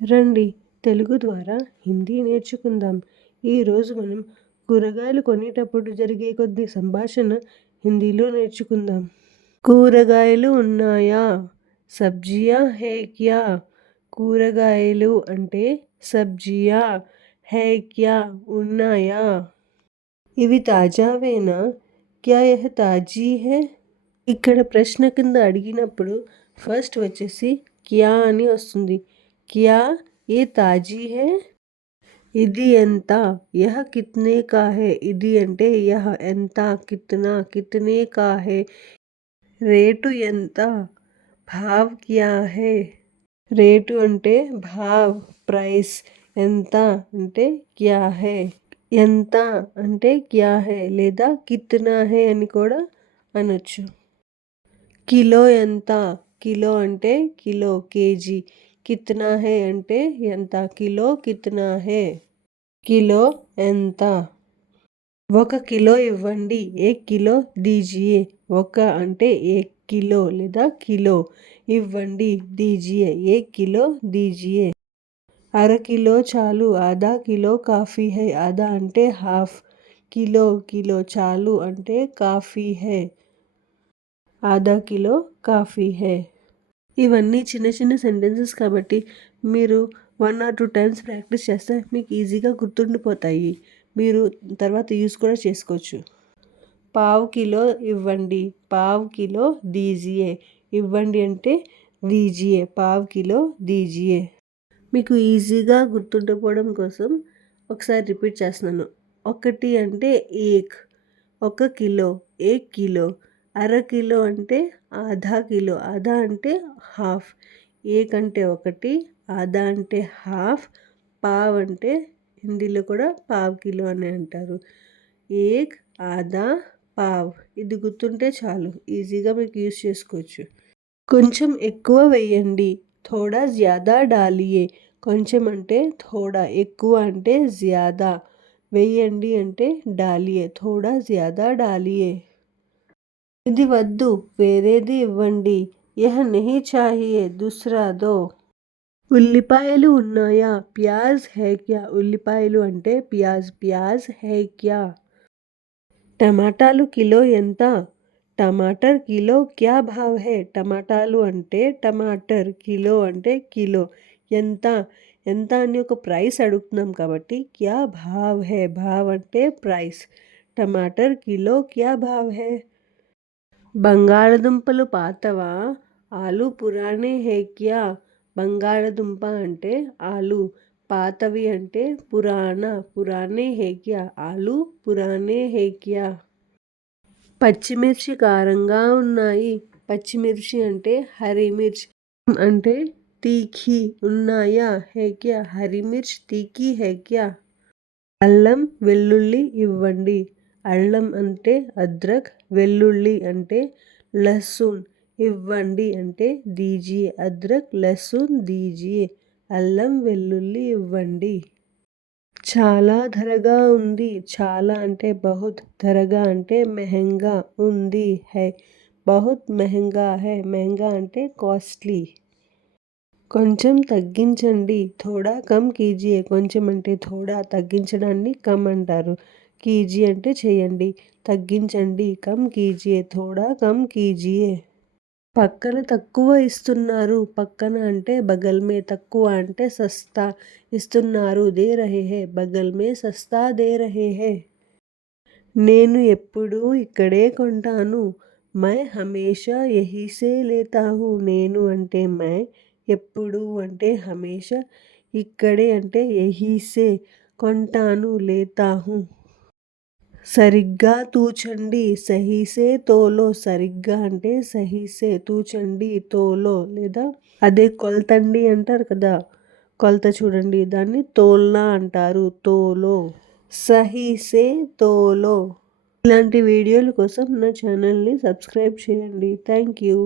రండి తెలుగు ద్వారా హిందీ నేర్చుకుందాం. ఈరోజు మనం కూరగాయలు కొనేటప్పుడు జరిగే కొద్ది సంభాషణ హిందీలో నేర్చుకుందాం. కూరగాయలు ఉన్నాయా? సబ్జియా హై క్యా? కూరగాయలు అంటే సబ్జియా, హై క్యా ఉన్నాయా? ఇవి తాజావేనా? క్యా యహ్ తాజీ హై? ఇక్కడ ప్రశ్న కింద అడిగినప్పుడు ఫస్ట్ వచ్చేసి క్యా అని వస్తుంది. క్యా ఏ తాజీ హై? ఇది ఎంత? యహ్ కిత్నే కా హై? ఇది అంటే యహ్ ఎంత, కిత్నా, కిత్నే కా హై? రేటు ఎంత? భావ్ క్యా హై? రేటు అంటే భావ్, ప్రైస్. ఎంత అంటే క్యా హై? ఎంత అంటే క్యా హై లేదా కిత్నా హై అని కూడా అనొచ్చు. కిలో ఎంత? కిలో అంటే కిలో, కేజీ. కిత్నా హై అంటే ఎంత? Kilo కిత్నా high? కిలో ఎంత? 1 కిలో ఇవ్వండి. 1 కిలో దీజియే. ఒక అంటే 1 కిలో లేదా కిలో. ఇవ్వండి దీజియే. 1 కిలో దీజియే. అర కిలో చాలు. ఆధా కిలో కాఫీ హై. ఆధా అంటే హాఫ్. కిలో కిలో చాలు అంటే కాఫీ హై. ఆధా కిలో కాఫీ హై. ఇవన్నీ చిన్న చిన్న సెంటెన్సెస్ కాబట్టి మీరు 1 or 2 టైమ్స్ ప్రాక్టీస్ చేస్తే మీకు ఈజీగా గుర్తుండిపోతాయి. మీరు తర్వాత యూస్ కూడా చేసుకోవచ్చు. పావు కిలో ఇవ్వండి. పావు కిలో దీజియే. ఇవ్వండి అంటే దీజియే. పావు కిలో దీజియే. మీకు ఈజీగా గుర్తుండిపోవడం కోసం ఒకసారి రిపీట్ చేస్తున్నాను. 1 అంటే 1. 1 కిలో, 1 కిలో. అర కిలో అంటే ఆధా కిలో. ఆధా అంటే హాఫ్. 1 అంటే 1, ఆధా అంటే హాఫ్, పావ్ అంటే హిందీలో కూడా పావ్ కిలో అని అంటారు. 1 ఆధా పావ్. ఇది గుర్తుంటే చాలు, ఈజీగా మీకు యూస్ చేసుకోవచ్చు. కొంచెం ఎక్కువ వేయండి. థోడా జ్యాదా డాలియే. కొంచెం అంటే థోడా, ఎక్కువ అంటే జ్యాదా. వేయండి అంటే డాలియే. థోడా జ్యాదా డాలియే. ఇది వద్దు, వేరేది ఇవ్వండి. యహ్ నహీ చాహియే, దూసరా దో. ఉల్లిపాయలు ఉన్నాయా? ప్యాజ్ హై క్యా? ఉల్లిపాయలు అంటే ప్యాజ్. ప్యాజ్ హై క్యా? టమాటాలు కిలో ఎంత? టమాటర్ కిలో క్యా భావ్ హై? టమాటాలు అంటే టమాటర్, కిలో అంటే కిలో. ఎంత? ఎంత అని ఒక ప్రైస్ అడుగుతున్నాం కాబట్టి క్యా భావ్ హై? భావ్ అంటే ప్రైస్. టమాటర్ కిలో క్యా భావ్ హై? బంగాళదుంపలు పాతవా? ఆలు పురానే హై క్యా? బంగాళదుంప అంటే ఆలు, పాతవి అంటే పురానా. పురానే హై క్యా? ఆలు పురానే హై క్యా? పచ్చిమిర్చి కారంగా ఉన్నాయి. పచ్చిమిర్చి అంటే హరీ మిర్చ్ అంటే తీఖీ. ఉన్నాయా? హై క్యా? హరీ మిర్చ్ తీఖీ హై క్యా? అల్లం వెల్లుల్లి ఇవ్వండి. అల్లం అంటే అద్రక్, వెల్లుల్లి అంటే లహసూన్. ఇవ్వండి అంటే దీజియే. అద్రక్ లహసూన్ దీజియే. అల్లం వెల్లుల్లి ఇవ్వండి. చాలా ధరగా ఉంది. చాలా అంటే బహుత్, ధరగా అంటే మెహంగా. ఉంది హై, బహుత్ మెహంగా హై. మెహంగా అంటే కాస్ట్లీ. కొంచెం తగ్గించండి. థోడా కమ్ కీజియే. కొంచెం అంటే థోడా, తగ్గించడాన్ని కమ్ అంటారు. కీజీ అంటే చేయండి. తగ్గించండి. కమ్ కీజియే. థోడా కమ్ కీజియే. పక్కన తక్కువ ఇస్తున్నారు. పక్కన అంటే బగల్ మే. తక్కువ అంటే సస్తా. ఇస్తున్నారు దే రహే హై. బగల్ మే సస్తా దే రహే హై. నేను ఎప్పుడూ ఇక్కడే కొంటాను. మై హమేషా యహీ సే లేతా హూ. నేను అంటే మై, ఎప్పుడు అంటే హమేషా, ఇక్కడే అంటే యహీ సే, కొంటాను, లేతా హూ. సరిగ్గా తూచండి. సహీసే తోలో. సరిగ్గా అంటే సహీసే, తూచండి, తోలో లేదా అదే కొలతండి అంటారు కదా, కొలత చూడండి, దాన్ని తోల్నా అంటారు. తోలో, సహీసే తోలో. ఇలాంటి వీడియోల కోసం నా ఛానల్ని సబ్స్క్రైబ్ చేయండి. Thank you.